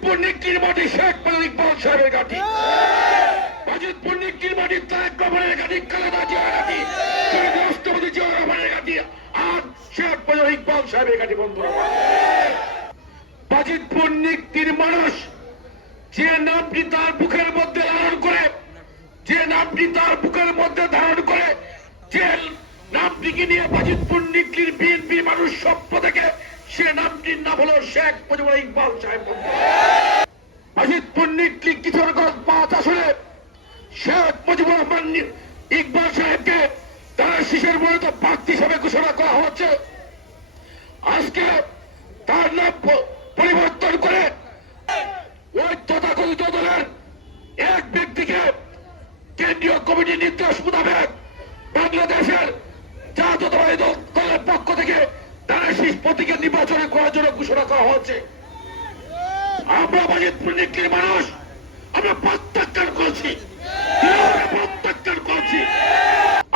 বাজিতপুর নিকটির মাটি শেখ মুজিবুর ইকবাল সাহেবের ঘাঁটি, বাজিতপুর নিকটির মাটি তারেক রহমানের ঘাঁটি, খালেদা জিয়ার ঘাঁটি, রাষ্ট্রপতি জিয়াউর রহমানের ঘাঁটি, আর শেখ মুজিবুর ইকবাল সাহেবের ঘাঁটি। বন্ধুরা, বাজিতপুর নিকটির মানুষ যে নামটি তার বুকের মধ্যে ধারণ করে, যে নামটি তার বুকের মধ্যে ধারণ করে, যে নামটিকে নিয়ে বাজিতপুর নিকলির বিএনপি মানুষ স্বপ্ন থেকে, সে নামটির নাম হলো শেখ মুজিবুর ইকবাল সাহেব। বাজিতপুর নিকলি কিশোরগঞ্জ 5 আসনে শেখ মুজিবুর রহমান ইকবাল সাহেবকে তারা শীষের মূলত প্রার্থী হিসেবে ঘোষণা করা হচ্ছে। আজকে তার নাম পরিবর্তন করে ওই তথাকথিত দলের এক ব্যক্তিকে কেন্দ্রীয় কমিটির নির্দেশ মোতাবেক বাংলাদেশের জাতীয়তাবাদী দলের পক্ষ থেকে তারা শীষ প্রতীকে নির্বাচন করার জন্য ঘোষণা করা হচ্ছে। আমরা বাজিতপুর নিকলির মানুষ আমরা প্রত্যাখ্যান করছি,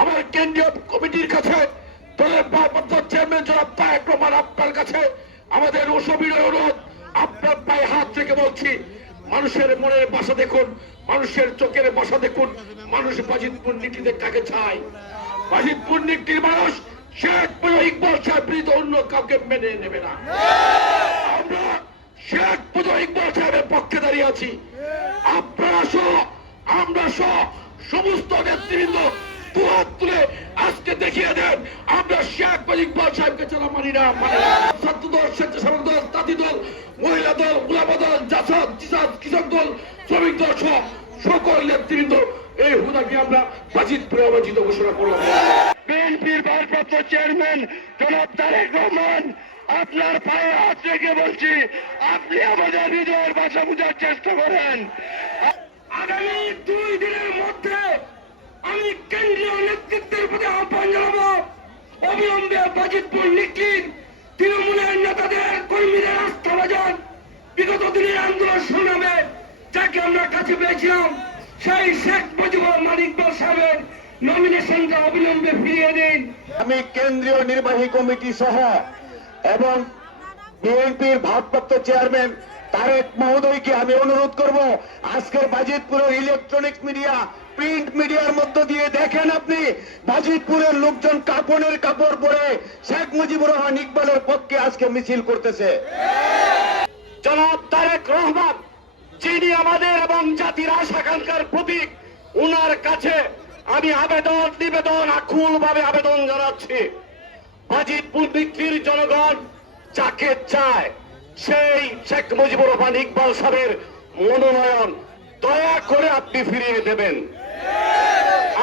আমার কেন্দ্রীয় কমিটির কাছে দলের ভারপ্রাপ্ত চেয়ারম্যান জনাব তারেক রহমান, আপনার কাছে আমাদের অসবিনয় অনুরোধ, আপনার পায়ে হাত থেকে বলছি, মানুষের মনের বাসা দেখুন, মানুষের চোখের বাসা দেখুন, মানুষ বাজিতপুর নিকলিতে কাকে চায়। বাজিতপুর নিকলির মানুষ শেখ মুজিবুর ইকবাল সাহেব বিরুদ্ধে অন্য কাউকে মেনে নেবে না। আমরা শেখ মুজিবুর ইকবাল সাহেবের পক্ষে দাঁড়িয়ে আছি। আপনারা সহ, আমরা সহ সমস্ত নেতৃবৃন্দ দুহাত তুলে আজকে দেখিয়ে দেন আমরা শেখ মুজিবুর ইকবাল সাহেবকে ছাড়া মানি না। ছাত্র দল, স্বেচ্ছাসেবক দল, তাঁতি দল, মহিলা দল, উলামা দল, জাসাদ, জিসাদ, কৃষক দল, শ্রমিক দল সহ সকল নেতৃবৃন্দ এই হুদাকে আমরা বাজিতপুরে অবাঞ্ছিত ঘোষণা করলাম। বিএনপির ভারপ্রাপ্ত চেয়ারম্যান জনাব তারেক রহমান, আপনার পায়ে হাত রেখে বলছি, আপনি আমাদের হৃদয়ের ভাষা বোঝার চেষ্টা করেন। আগামী 2 দিনের মধ্যে আমি কেন্দ্রীয় নেতৃত্বের প্রতি আহ্বান জানাবো, অবিলম্বে বাজিতপুর নিকলির তৃণমূলের নেতাদের, কর্মীদের আস্থা বাজান বিগত দিনের আন্দোলন সংগ্রামে যাকে আমরা কাছে পেয়েছিলাম, সেই শেখ মুজিবুর রহমান ইকবাল সাহেবের নমিনেশনটা অবিলম্বে ফিরিয়ে দিন। আমি কেন্দ্রীয় নির্বাহী কমিটি সহ এবং বিএনপির ভারপ্রাপ্ত চেয়ারম্যান তারেক মহোদয়কে আমি অনুরোধ করব, আজকের বাজিতপুরের ইলেকট্রনিক্স মিডিয়া, প্রিন্ট মিডিয়ার মধ্য দিয়ে দেখেন আপনি বাজিতপুরের লোকজন কাপড়ের কাপড় পরে শেখ মুজিবুর রহমান ইকবালের পক্ষে আজকে মিছিল করতেছে। জনাব তারেক রহমান, যিনি আমাদের এবং জাতির আশা-আকাঙ্ক্ষার প্রতীক, উনার কাছে আমি আবেদন নিবেদন আকুল ভাবে আবেদন জানাচ্ছি, বাজিতপুর নিকলির জনগণ যাকে চায় সেই শেখ মুজিবুর রহমান ইকবাল সাহেবের মনোনয়ন দয়া করে আপনি ফিরিয়ে দেবেন।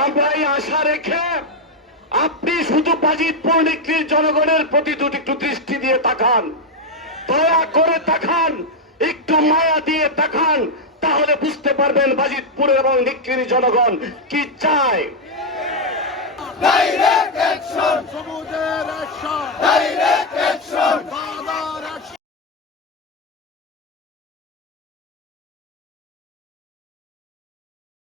আমরা এই আশা রেখে আপনি শুধু বাজিতপুর নিকলির জনগণের প্রতি একটু দৃষ্টি দিয়ে তাকান, দয়া করে তাকান, একটু মায়া দিয়ে তাকান, তাহলে বুঝতে পারবেন বাজিতপুরের এবং নিকলির জনগণ কি চায়। Direct action! Direct action!